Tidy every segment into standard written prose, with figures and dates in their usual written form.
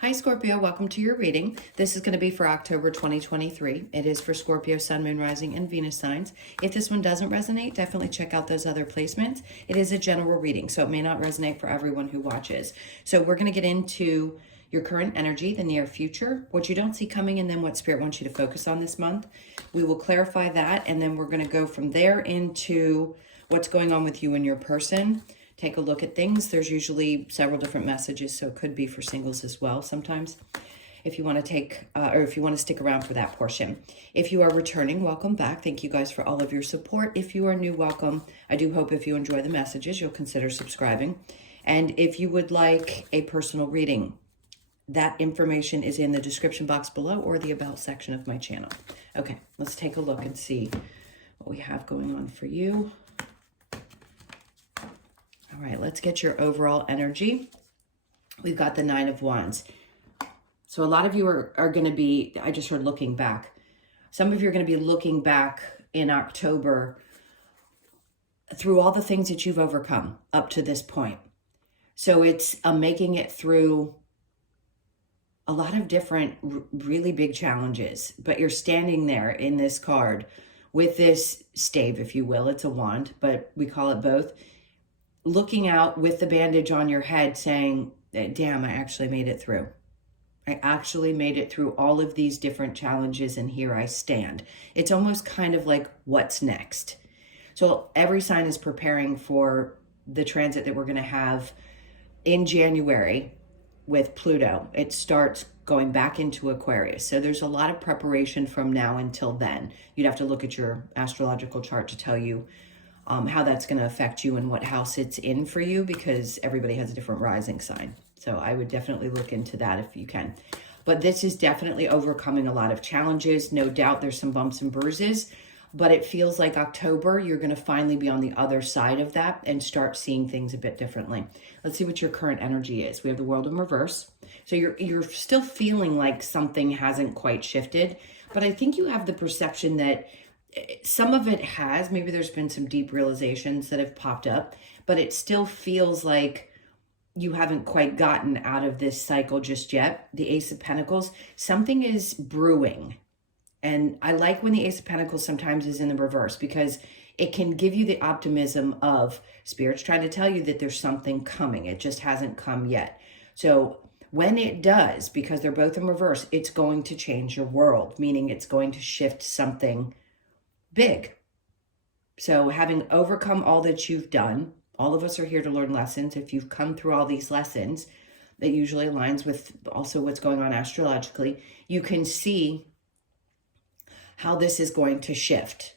Hi, Scorpio. Welcome to your reading. This is going to be for October 2023. It is for Scorpio, Sun, Moon, Rising, and Venus signs. If this one doesn't resonate, definitely check out those other placements. It is a general reading, so it may not resonate for everyone who watches. So we're going to get into your current energy, the near future, what you don't see coming, and then what Spirit wants you to focus on this month. We will clarify that, and then we're going to go from there into what's going on with you and your person. Take a look at things. There's usually several different messages, so it could be for singles as well sometimes. If you want to take, or if you want to stick around for that portion. If you are returning, welcome back. Thank you guys for all of your support. If you are new, welcome. I do hope if you enjoy the messages, you'll consider subscribing. And if you would like a personal reading, that information is in the description box below or the about section of my channel. Okay, let's take a look and see what we have going on for you. All right, let's get your overall energy. We've got the Nine of Wands. So a lot of you are going to be, I just heard looking back. Some of you are going to be looking back in October through all the things that you've overcome up to this point. So it's making it through a lot of different really big challenges, but you're standing there in this card with this stave, if you will. It's a wand, but we call it both. Looking out with the bandage on your head saying, damn, I actually made it through. I actually made it through all of these different challenges and here I stand. It's almost kind of like, what's next? So every sign is preparing for the transit that we're going to have in January with Pluto. It starts going back into Aquarius. So there's a lot of preparation from now until then. You'd have to look at your astrological chart to tell you how that's going to affect you and what house it's in for you, because everybody has a different rising sign. So I would definitely look into that if you can. But this is definitely overcoming a lot of challenges. No doubt there's some bumps and bruises, but it feels like October, you're going to finally be on the other side of that and start seeing things a bit differently. Let's see what your current energy is. We have the World in reverse. So you're still feeling like something hasn't quite shifted, but I think you have the perception that some of it has. Maybe there's been some deep realizations that have popped up, but it still feels like you haven't quite gotten out of this cycle just yet. The Ace of Pentacles, something is brewing. And I like when the Ace of Pentacles sometimes is in the reverse, because it can give you the optimism of Spirit's trying to tell you that there's something coming. It just hasn't come yet. So when it does, because they're both in reverse, it's going to change your world, meaning it's going to shift something big. So having overcome all that you've done, all of us are here to learn lessons. If you've come through all these lessons, that usually aligns with also what's going on astrologically, you can see how this is going to shift.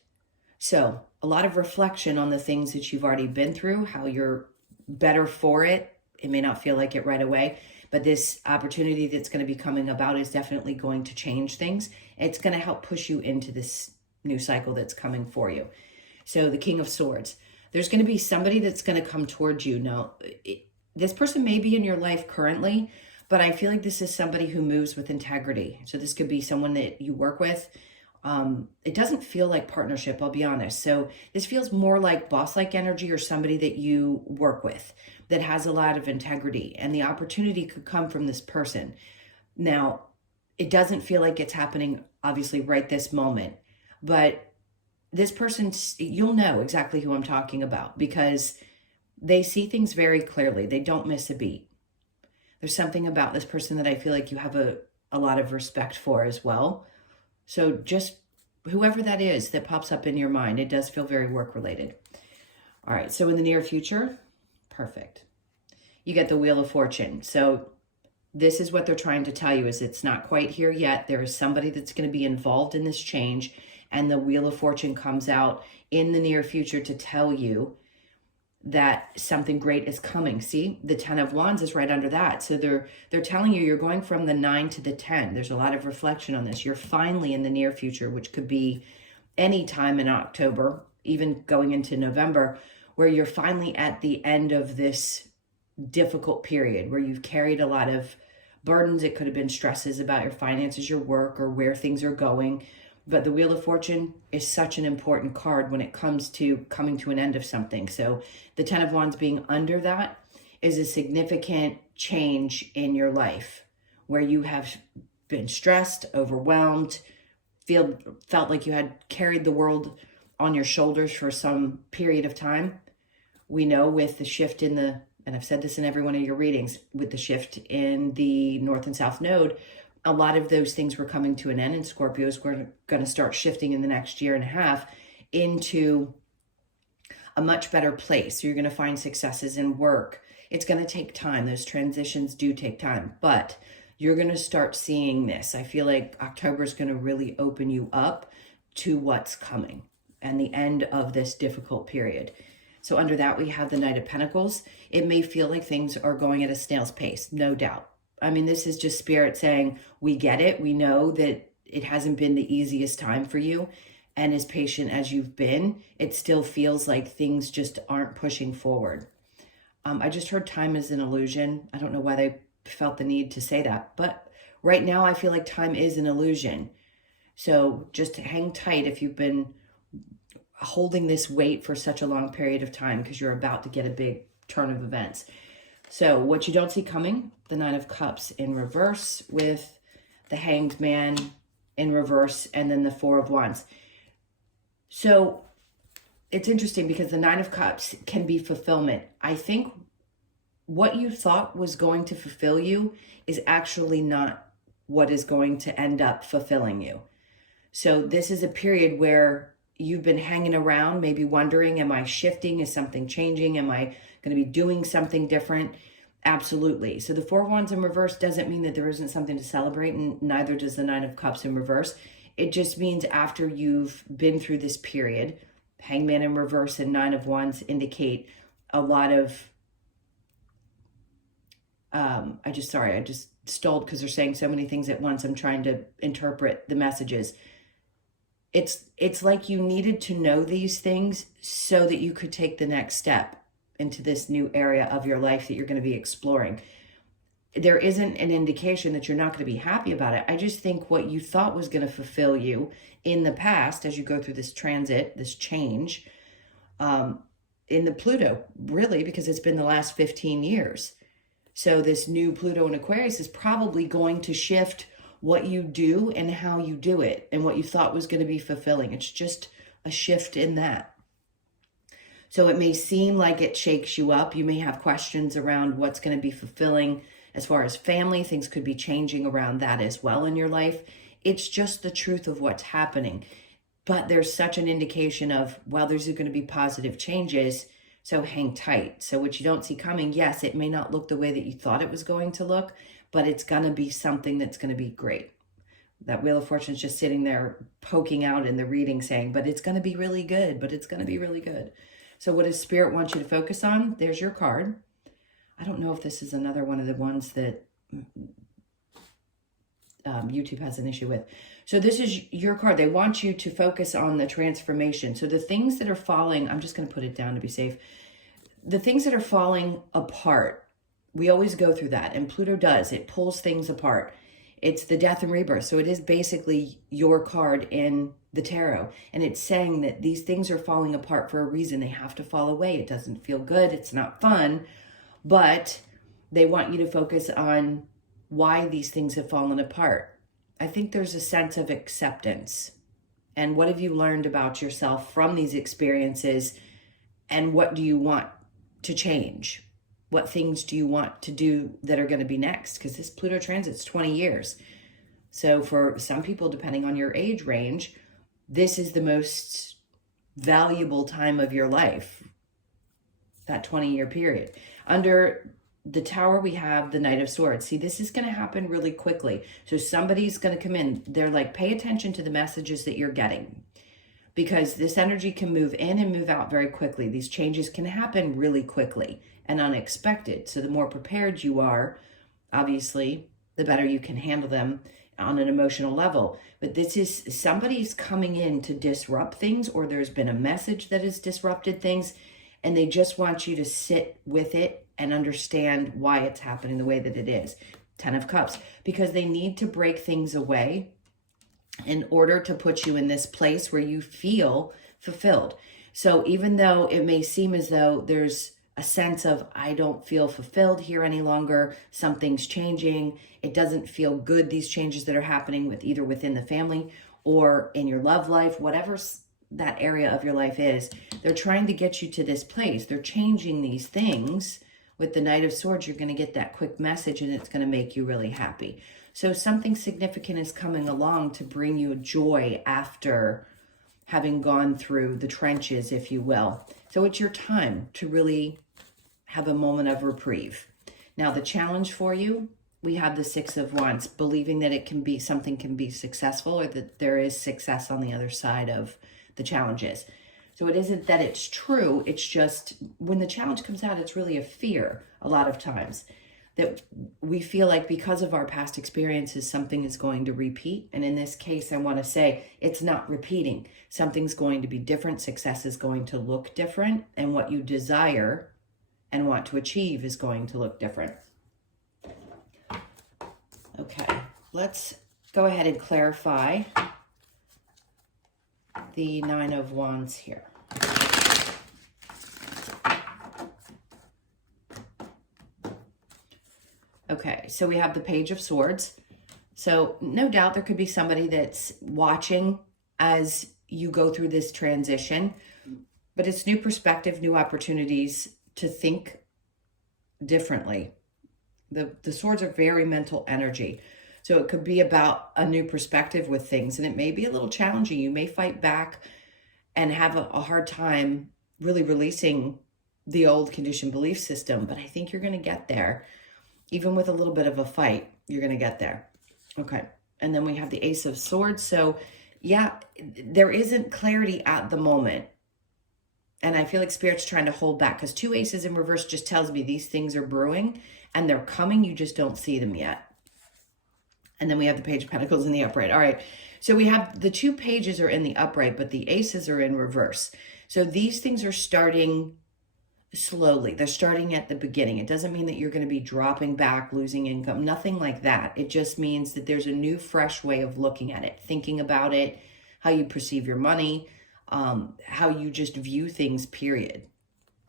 So a lot of reflection on the things that you've already been through, how you're better for it. It may not feel like it right away, but this opportunity that's going to be coming about is definitely going to change things. It's going to help push you into this new cycle that's coming for you. So the King of Swords, there's going to be somebody that's going to come towards you. Now, this person may be in your life currently, but I feel like this is somebody who moves with integrity. So this could be someone that you work with. It doesn't feel like partnership, I'll be honest. So this feels more like boss-like energy, or somebody that you work with that has a lot of integrity, and the opportunity could come from this person. Now, it doesn't feel like it's happening, obviously, right this moment. But this person, you'll know exactly who I'm talking about, because they see things very clearly. They don't miss a beat. There's something about this person that I feel like you have a lot of respect for as well. So just whoever that is that pops up in your mind, it does feel very work related. All right, so in the near future, perfect. You get the Wheel of Fortune. So this is what they're trying to tell you, is it's not quite here yet. There is somebody that's going to be involved in this change. And the Wheel of Fortune comes out in the near future to tell you that something great is coming. See, the 10 of Wands is right under that. So they're telling you you're going from the 9 to the 10. There's a lot of reflection on this. You're finally in the near future, which could be any time in October, even going into November, where you're finally at the end of this difficult period where you've carried a lot of burdens. It could have been stresses about your finances, your work, or where things are going. But the Wheel of Fortune is such an important card when it comes to coming to an end of something. So the 10 of Wands being under that is a significant change in your life, where you have been stressed, overwhelmed, felt like you had carried the world on your shoulders for some period of time. We know with the shift in the, and I've said this in every one of your readings, with the shift in the North and South Node, a lot of those things were coming to an end, and Scorpio is going to start shifting in the next year and a half into a much better place. So you're going to find successes in work. It's going to take time. Those transitions do take time, but you're going to start seeing this. I feel like October is going to really open you up to what's coming and the end of this difficult period. So under that, we have the Knight of Pentacles. It may feel like things are going at a snail's pace, no doubt. I mean, this is just Spirit saying, we get it. We know that it hasn't been the easiest time for you. And as patient as you've been, it still feels like things just aren't pushing forward. I just heard time is an illusion. I don't know why they felt the need to say that. But right now, I feel like time is an illusion. So just hang tight if you've been holding this weight for such a long period of time, because you're about to get a big turn of events. So what you don't see coming, the Nine of Cups in reverse with the Hanged Man in reverse, and then the Four of Wands. So it's interesting because the Nine of Cups can be fulfillment. I think what you thought was going to fulfill you is actually not what is going to end up fulfilling you. So this is a period where you've been hanging around, maybe wondering, am I shifting? Is something changing? Am I going to be doing something different? Absolutely. So the Four of Wands in reverse doesn't mean that there isn't something to celebrate, and neither does the Nine of Cups in reverse. It just means after you've been through this period, Hangman in reverse and Nine of Wands indicate a lot of, I just stalled because they're saying so many things at once. I'm trying to interpret the messages. It's like you needed to know these things so that you could take the next step into this new area of your life that you're going to be exploring. There isn't an indication that you're not going to be happy about it. I just think what you thought was going to fulfill you in the past, as you go through this transit, this change, in the Pluto, really, because it's been the last 15 years. So this new Pluto in Aquarius is probably going to shift what you do and how you do it, and what you thought was going to be fulfilling. It's just a shift in that. So it may seem like it shakes you up. You may have questions around what's going to be fulfilling as far as family. Things could be changing around that as well in your life. It's just the truth of what's happening. But there's such an indication of, well, there's going to be positive changes, so hang tight. So what you don't see coming, yes, it may not look the way that you thought it was going to look, but it's going to be something that's going to be great. That Wheel of Fortune is just sitting there poking out in the reading saying, but it's going to be really good, but it's going to be really good. So what does Spirit want you to focus on? There's your card. I don't know if this is another one of the ones that YouTube has an issue with. So this is your card. They want you to focus on the transformation. So the things that are falling, I'm just going to put it down to be safe. The things that are falling apart, we always go through that. And Pluto does. It pulls things apart. It's the death and rebirth. So it is basically your card in the tarot. And it's saying that these things are falling apart for a reason. They have to fall away. It doesn't feel good. It's not fun. But they want you to focus on why these things have fallen apart. I think there's a sense of acceptance. And what have you learned about yourself from these experiences? And what do you want to change? What things do you want to do that are going to be next? Because this Pluto transit's 20 years. So for some people, depending on your age range, this is the most valuable time of your life, that 20-year period. Under the Tower, we have the Knight of Swords. See, this is going to happen really quickly. So somebody's going to come in. They're like, pay attention to the messages that you're getting, because this energy can move in and move out very quickly. These changes can happen really quickly and unexpected. So the more prepared you are, obviously, the better you can handle them on an emotional level. But this is, somebody's coming in to disrupt things, or there's been a message that has disrupted things, and they just want you to sit with it and understand why it's happening the way that it is. 10 of Cups, because they need to break things away in order to put you in this place where you feel fulfilled. So even though it may seem as though there's a sense of, I don't feel fulfilled here any longer. Something's changing. It doesn't feel good, these changes that are happening with either within the family or in your love life, whatever that area of your life is. They're trying to get you to this place. They're changing these things. With the Knight of Swords, you're going to get that quick message and it's going to make you really happy. So something significant is coming along to bring you joy after having gone through the trenches, if you will. So it's your time to really have a moment of reprieve. Now, the challenge for you, we have the Six of Wands, believing that it can be, something can be successful, or that there is success on the other side of the challenges. So it isn't that it's true, it's just when the challenge comes out, it's really a fear a lot of times that we feel like because of our past experiences, something is going to repeat. And in this case, I want to say it's not repeating. Something's going to be different. Success is going to look different. And what you desire and want to achieve is going to look different. Okay, let's go ahead and clarify the Nine of Wands here. Okay, so we have the Page of Swords. So no doubt there could be somebody that's watching as you go through this transition, but it's new perspective, new opportunities to think differently. The swords are very mental energy. So it could be about a new perspective with things, and it may be a little challenging. You may fight back and have a hard time really releasing the old conditioned belief system, but I think you're going to get there. Even with a little bit of a fight, you're going to get there. Okay. And then we have the Ace of Swords. So yeah, there isn't clarity at the moment. And I feel like Spirit's trying to hold back, because two aces in reverse just tells me these things are brewing and they're coming. You just don't see them yet. And then we have the Page of Pentacles in the upright. All right. So we have the two pages are in the upright, but the aces are in reverse. So these things are starting slowly. They're starting at the beginning. It doesn't mean that you're going to be dropping back, losing income, nothing like that. It just means that there's a new, fresh way of looking at it, thinking about it, how you perceive your money, how you just view things, period,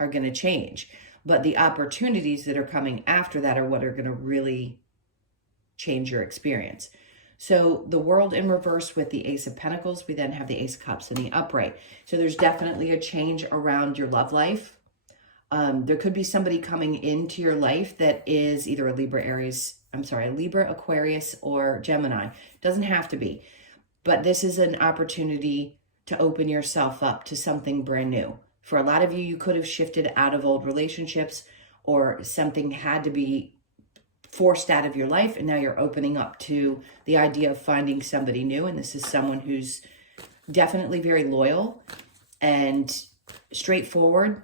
are going to change. But the opportunities that are coming after that are what are going to really change your experience. So the World in reverse with the Ace of Pentacles, we then have the Ace of Cups in the upright. So there's definitely a change around your love life. There could be somebody coming into your life that is either a Libra, Aquarius, or Gemini. Doesn't have to be. But this is an opportunity to open yourself up to something brand new. For a lot of you, you could have shifted out of old relationships, or something had to be forced out of your life, and now you're opening up to the idea of finding somebody new. And this is someone who's definitely very loyal and straightforward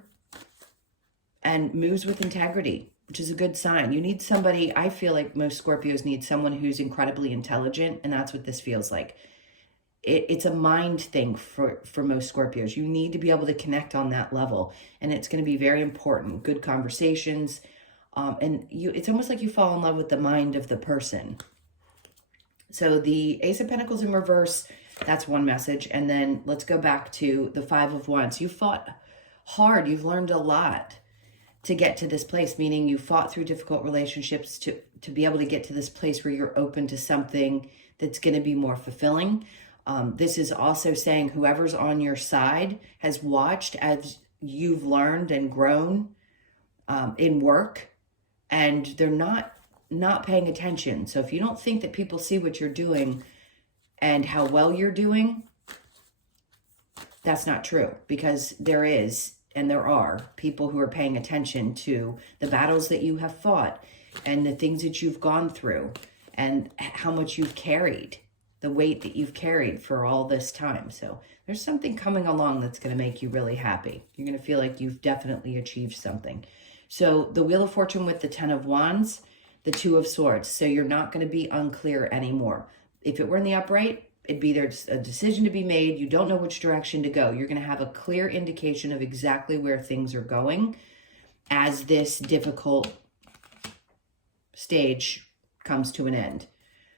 and moves with integrity, which is a good sign. You need somebody, I feel like most Scorpios need someone who's incredibly intelligent, and that's what this feels like. It's a mind thing for most Scorpios. You need to be able to connect on that level, and it's going to be very important. Good conversations, and it's almost like you fall in love with the mind of the person. So the Ace of Pentacles in reverse, that's one message. And then let's go back to the Five of Wands. You fought hard. You've learned a lot to get to this place, meaning you fought through difficult relationships to be able to get to this place where you're open to something that's going to be more fulfilling. This is also saying whoever's on your side has watched as you've learned and grown in work, and they're not paying attention. So if you don't think that people see what you're doing and how well you're doing, that's not true, because there is, and there are people who are paying attention to the battles that you have fought and the things that you've gone through and how much you've carried, the weight that you've carried for all this time. So there's something coming along that's going to make you really happy. You're going to feel like you've definitely achieved something. So the Wheel of Fortune with the Ten of Wands, the Two of Swords. So you're not going to be unclear anymore. If it were in the upright, it'd be there's a decision to be made. You don't know which direction to go. You're going to have a clear indication of exactly where things are going as this difficult stage comes to an end.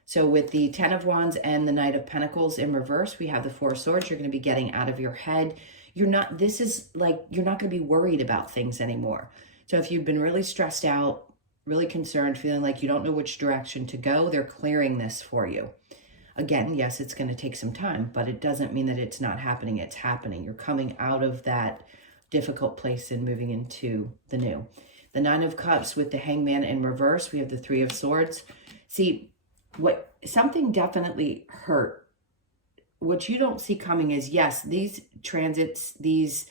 So with the Ten of Wands and the Knight of Pentacles in reverse, we have the Four of Swords. You're going to be getting out of your head. You're not going to be worried about things anymore. So if you've been really stressed out, really concerned, feeling like you don't know which direction to go, they're clearing this for you. Again, yes, it's going to take some time, but it doesn't mean that it's not happening. It's happening. You're coming out of that difficult place and moving into the new. The Nine of Cups with the Hangman in reverse. We have the Three of Swords. See, something definitely hurt. What you don't see coming is, yes, these transits, these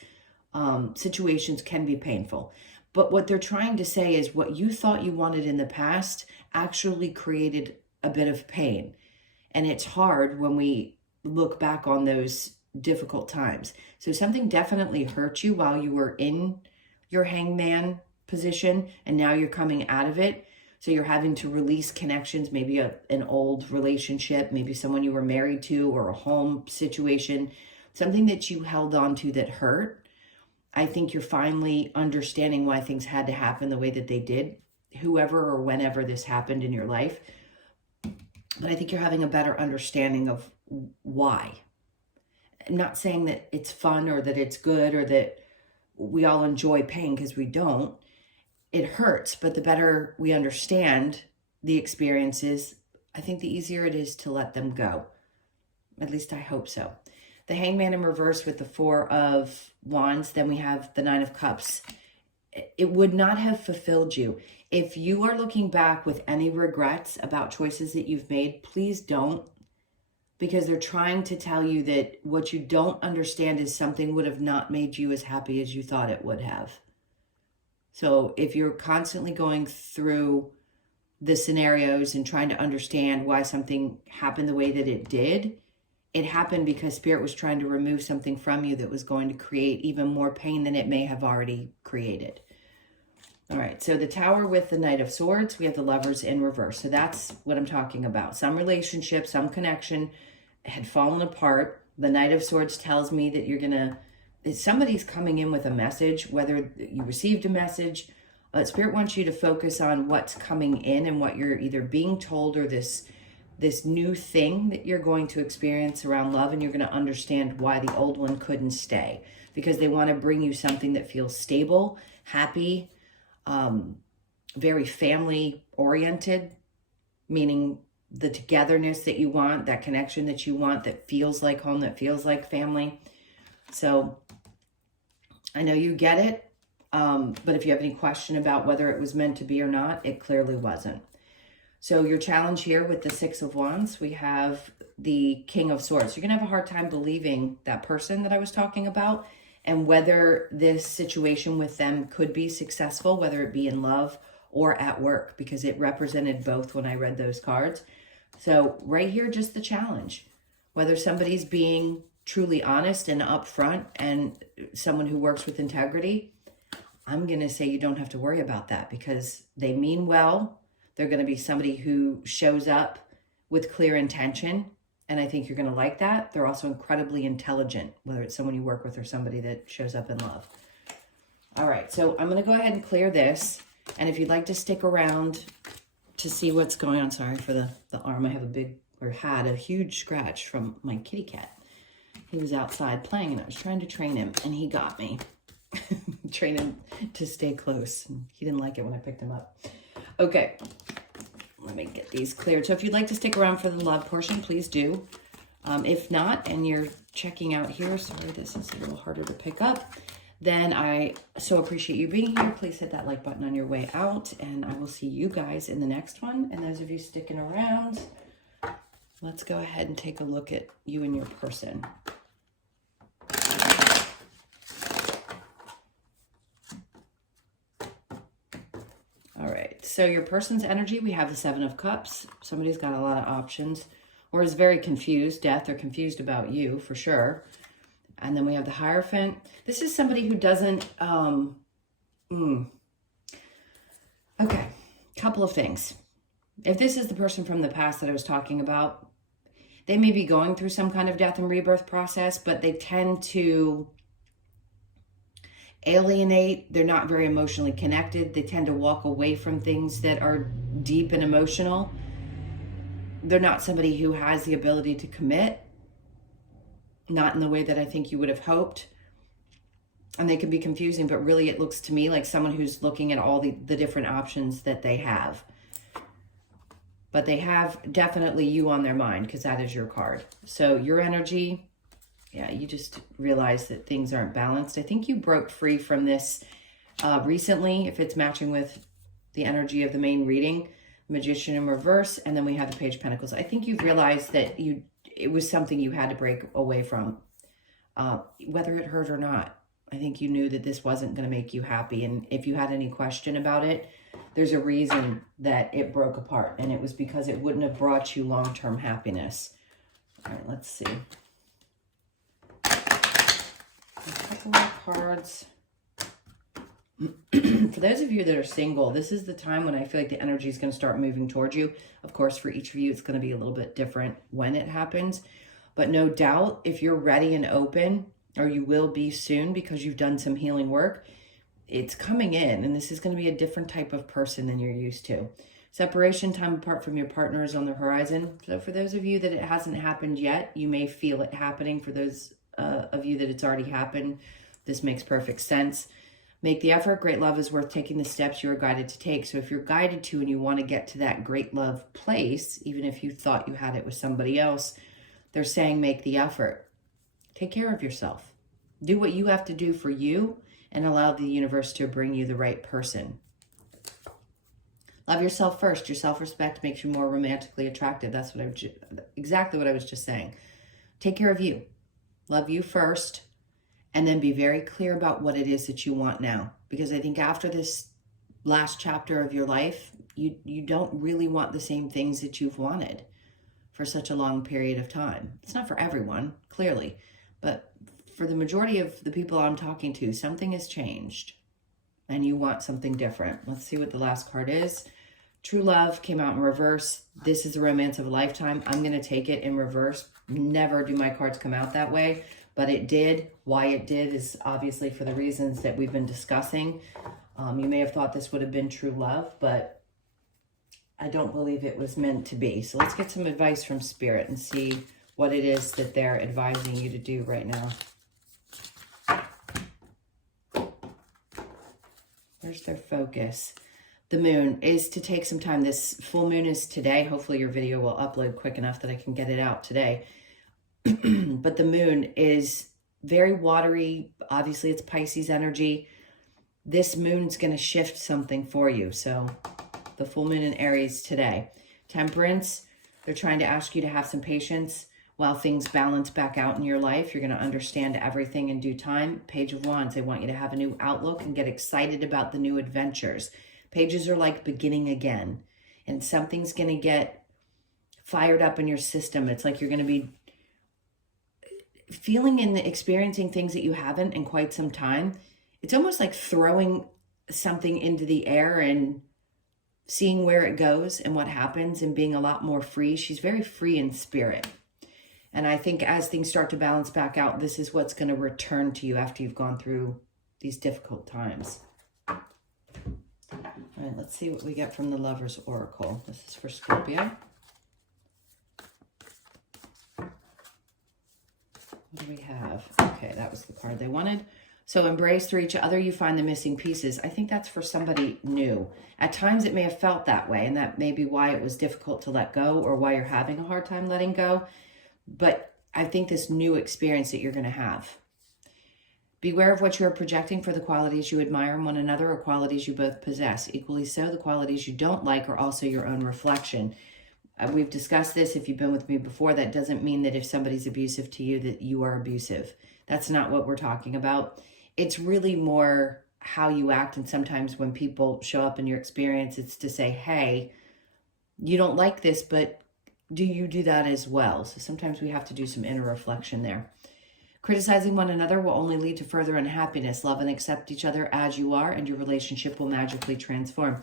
situations can be painful. But what they're trying to say is what you thought you wanted in the past actually created a bit of pain. And it's hard when we look back on those difficult times. So something definitely hurt you while you were in your hangman position, and now you're coming out of it. So you're having to release connections, maybe an old relationship, maybe someone you were married to, or a home situation, something that you held on to that hurt. I think you're finally understanding why things had to happen the way that they did, whoever or whenever this happened in your life. But I think you're having a better understanding of why. I'm not saying that it's fun or that it's good or that we all enjoy pain, because we don't. It hurts, but the better we understand the experiences, I think the easier it is to let them go. At least I hope so. The Hangman in reverse with the Four of Wands. Then we have the Nine of Cups. It would not have fulfilled you. If you are looking back with any regrets about choices that you've made, please don't, because they're trying to tell you that what you don't understand is something would have not made you as happy as you thought it would have. So if you're constantly going through the scenarios and trying to understand why something happened the way that it did, it happened because Spirit was trying to remove something from you that was going to create even more pain than it may have already created. All right, so the Tower with the Knight of Swords, we have the Lovers in reverse. So that's what I'm talking about. Some relationship, some connection had fallen apart. The Knight of Swords tells me that somebody's coming in with a message, whether you received a message. Spirit wants you to focus on what's coming in and what you're either being told, or this new thing that you're going to experience around love, and you're going to understand why the old one couldn't stay, because they want to bring you something that feels stable, happy, very family oriented, meaning the togetherness that you want, that connection that you want, that feels like home, that feels like family. So I know you get it, but if you have any question about whether it was meant to be or not, it clearly wasn't. So your challenge here with the Six of Wands, we have the King of Swords. You're going to have a hard time believing that person that I was talking about, and whether this situation with them could be successful, whether it be in love or at work, because it represented both when I read those cards. So right here, just the challenge, whether somebody's being truly honest and upfront and someone who works with integrity, I'm going to say you don't have to worry about that, because they mean well. They're going to be somebody who shows up with clear intention, and I think you're going to like that. They're also incredibly intelligent, whether it's someone you work with or somebody that shows up in love. All right, so I'm going to go ahead and clear this, and if you'd like to stick around to see what's going on, sorry for the arm. I have had a huge scratch from my kitty cat. He was outside playing, and I was trying to train him, and he got me. Train him to stay close. He didn't like it when I picked him up. Okay, let me get these cleared. So if you'd like to stick around for the love portion, please do. If not, and you're checking out here, sorry, this is a little harder to pick up, then I so appreciate you being here. Please hit that like button on your way out, and I will see you guys in the next one. And those of you sticking around, let's go ahead and take a look at you and your person. All right, so your person's energy, we have the Seven of Cups. Somebody's got a lot of options, or is very confused, death, or confused about you, for sure. And then we have the Hierophant. This is somebody who doesn't, okay, couple of things. If this is the person from the past that I was talking about, they may be going through some kind of death and rebirth process, but they tend to alienate. They're not very emotionally connected. They tend to walk away from things that are deep and emotional. They're not somebody who has the ability to commit, not in the way that I think you would have hoped. and they can be confusing, but really it looks to me like someone who's looking at all the different options that they have. But they have definitely you on their mind because that is your card. So your energy, yeah, you just realize that things aren't balanced. I think you broke free from this recently, if it's matching with the energy of the main reading, Magician in reverse, and then we have the Page of Pentacles. I think you've realized that it was something you had to break away from, whether it hurt or not. I think you knew that this wasn't going to make you happy, and if you had any question about it, there's a reason that it broke apart, and it was because it wouldn't have brought you long-term happiness. All right, let's see. A couple more cards. For those of you that are single, this is the time when I feel like the energy is going to start moving towards you. Of course, for each of you, it's going to be a little bit different when it happens. But no doubt, if you're ready and open, or you will be soon because you've done some healing work, it's coming in. And this is going to be a different type of person than you're used to. Separation, time apart from your partner is on the horizon. So for those of you that it hasn't happened yet, you may feel it happening. For those of you that it's already happened, this makes perfect sense. Make the effort. Great love is worth taking the steps you are guided to take. So if you're guided to and you want to get to that great love place, even if you thought you had it with somebody else, they're saying make the effort. Take care of yourself. Do what you have to do for you and allow the universe to bring you the right person. Love yourself first. Your self-respect makes you more romantically attractive. That's what exactly what I was just saying. Take care of you. Love you first. And then be very clear about what it is that you want now. Because I think after this last chapter of your life, you don't really want the same things that you've wanted for such a long period of time. It's not for everyone, clearly. But for the majority of the people I'm talking to, something has changed. And you want something different. Let's see what the last card is. True love came out in reverse. This is the romance of a lifetime. I'm going to take it in reverse. Never do my cards come out that way. But it did. Why it did is obviously for the reasons that we've been discussing. You may have thought this would have been true love, but I don't believe it was meant to be. So let's get some advice from Spirit and see what it is that they're advising you to do right now. Where's their focus? The moon is to take some time. This full moon is today. Hopefully your video will upload quick enough that I can get it out today. But the moon is very watery. Obviously, it's Pisces energy. This moon's going to shift something for you. So the full moon in Aries today. Temperance, they're trying to ask you to have some patience while things balance back out in your life. You're going to understand everything in due time. Page of Wands, they want you to have a new outlook and get excited about the new adventures. Pages are like beginning again. And something's going to get fired up in your system. It's like you're going to be feeling and experiencing things that you haven't in quite some time. It's almost like throwing something into the air and seeing where it goes and what happens and being a lot more free. She's very free in spirit. And I think as things start to balance back out, this is what's going to return to you after you've gone through these difficult times. All right, let's see what we get from the Lover's Oracle. This is for Scorpio. What do we have? Okay, that was the card they wanted. So embrace through each other, you find the missing pieces. I think that's for somebody new. At times it may have felt that way, and that may be why it was difficult to let go or why you're having a hard time letting go. But I think this new experience that you're going to have. Beware of what you are projecting for the qualities you admire in one another or qualities you both possess. Equally so, the qualities you don't like are also your own reflection. We've discussed this. If you've been with me before, that doesn't mean that if somebody's abusive to you that you are abusive. That's not what we're talking about. It's really more how you act. And sometimes when people show up in your experience, it's to say, hey, you don't like this, but do you do that as well? So sometimes we have to do some inner reflection there. Criticizing one another will only lead to further unhappiness. Love and accept each other as you are, and your relationship will magically transform.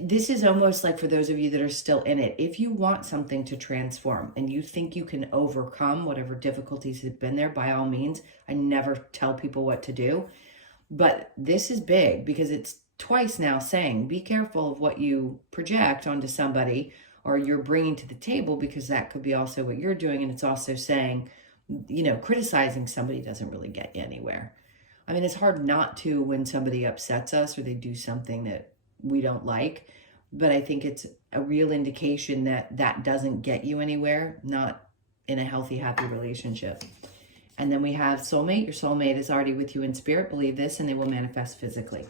This is almost like for those of you that are still in it, if you want something to transform and you think you can overcome whatever difficulties have been there, by all means. I never tell people what to do, but this is big because it's twice now saying, be careful of what you project onto somebody or you're bringing to the table, because that could be also what you're doing. And it's also saying, you know, criticizing somebody doesn't really get you anywhere. I mean, it's hard not to when somebody upsets us or they do something that we don't like. But I think it's a real indication that that doesn't get you anywhere, not in a healthy, happy relationship. And then we have soulmate. Your soulmate is already with you in spirit. Believe this, and they will manifest physically.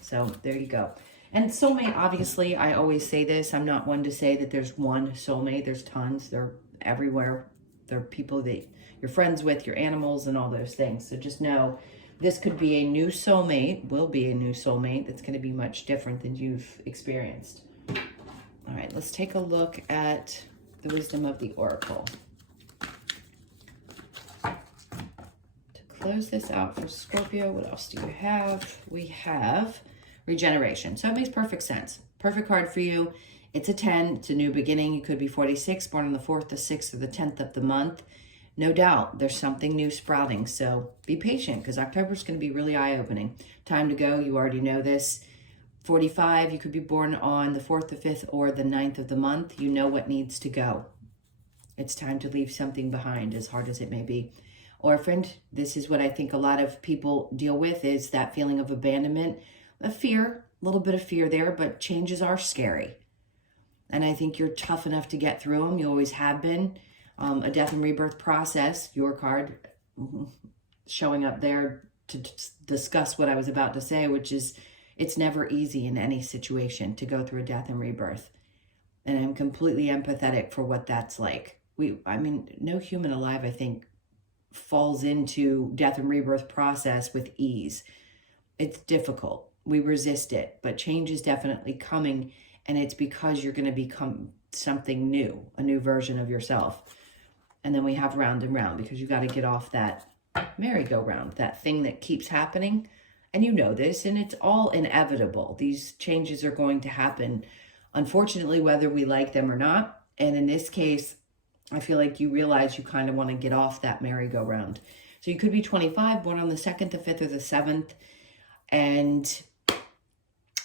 So there you go. And soulmate, obviously, I always say this. I'm not one to say that there's one soulmate. There's tons. They're everywhere. They're people that you're friends with, your animals, and all those things. So just know this could be a new soulmate, will be a new soulmate that's going to be much different than you've experienced. All right, let's take a look at the wisdom of the oracle. Close this out for Scorpio. What else do you have? We have regeneration. So it makes perfect sense. Perfect card for you. It's a 10. It's a new beginning. You could be 46, born on the 4th, the 6th, or the 10th of the month. No doubt there's something new sprouting. So be patient because October is going to be really eye-opening. Time to go. You already know this. 45, you could be born on the 4th, the 5th, or the 9th of the month. You know what needs to go. It's time to leave something behind, as hard as it may be. Orphaned, this is what I think a lot of people deal with, is that feeling of abandonment, a fear, a little bit of fear there, but changes are scary. And I think you're tough enough to get through them. You always have been. A death and rebirth process, your card showing up there to discuss what I was about to say, which is it's never easy in any situation to go through a death and rebirth. And I'm completely empathetic for what that's like. I mean, no human alive, I think, falls into death and rebirth process with ease. It's difficult. We resist it, but change is definitely coming, and it's because you're going to become something new, a new version of yourself. And then we have round and round, because you got to get off that merry-go-round, that thing that keeps happening. And you know this, and it's all inevitable. These changes are going to happen, unfortunately, whether we like them or not. And in this case, I feel like you realize you kind of want to get off that merry-go-round. So you could be 25, born on the 2nd, the 5th, or the 7th. And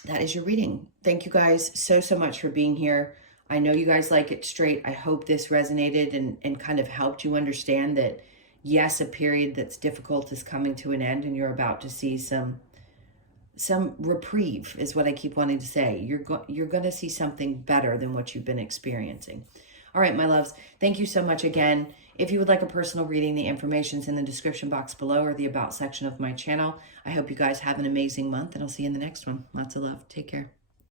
that is your reading. Thank you guys so much for being here. I know you guys like it straight. I hope this resonated and kind of helped you understand that, yes, a period that's difficult is coming to an end, and you're about to see some reprieve, is what I keep wanting to say. You're going to see something better than what you've been experiencing. All right, my loves, thank you so much again. If you would like a personal reading, the information's in the description box below or the About section of my channel. I hope you guys have an amazing month, and I'll see you in the next one. Lots of love. Take care.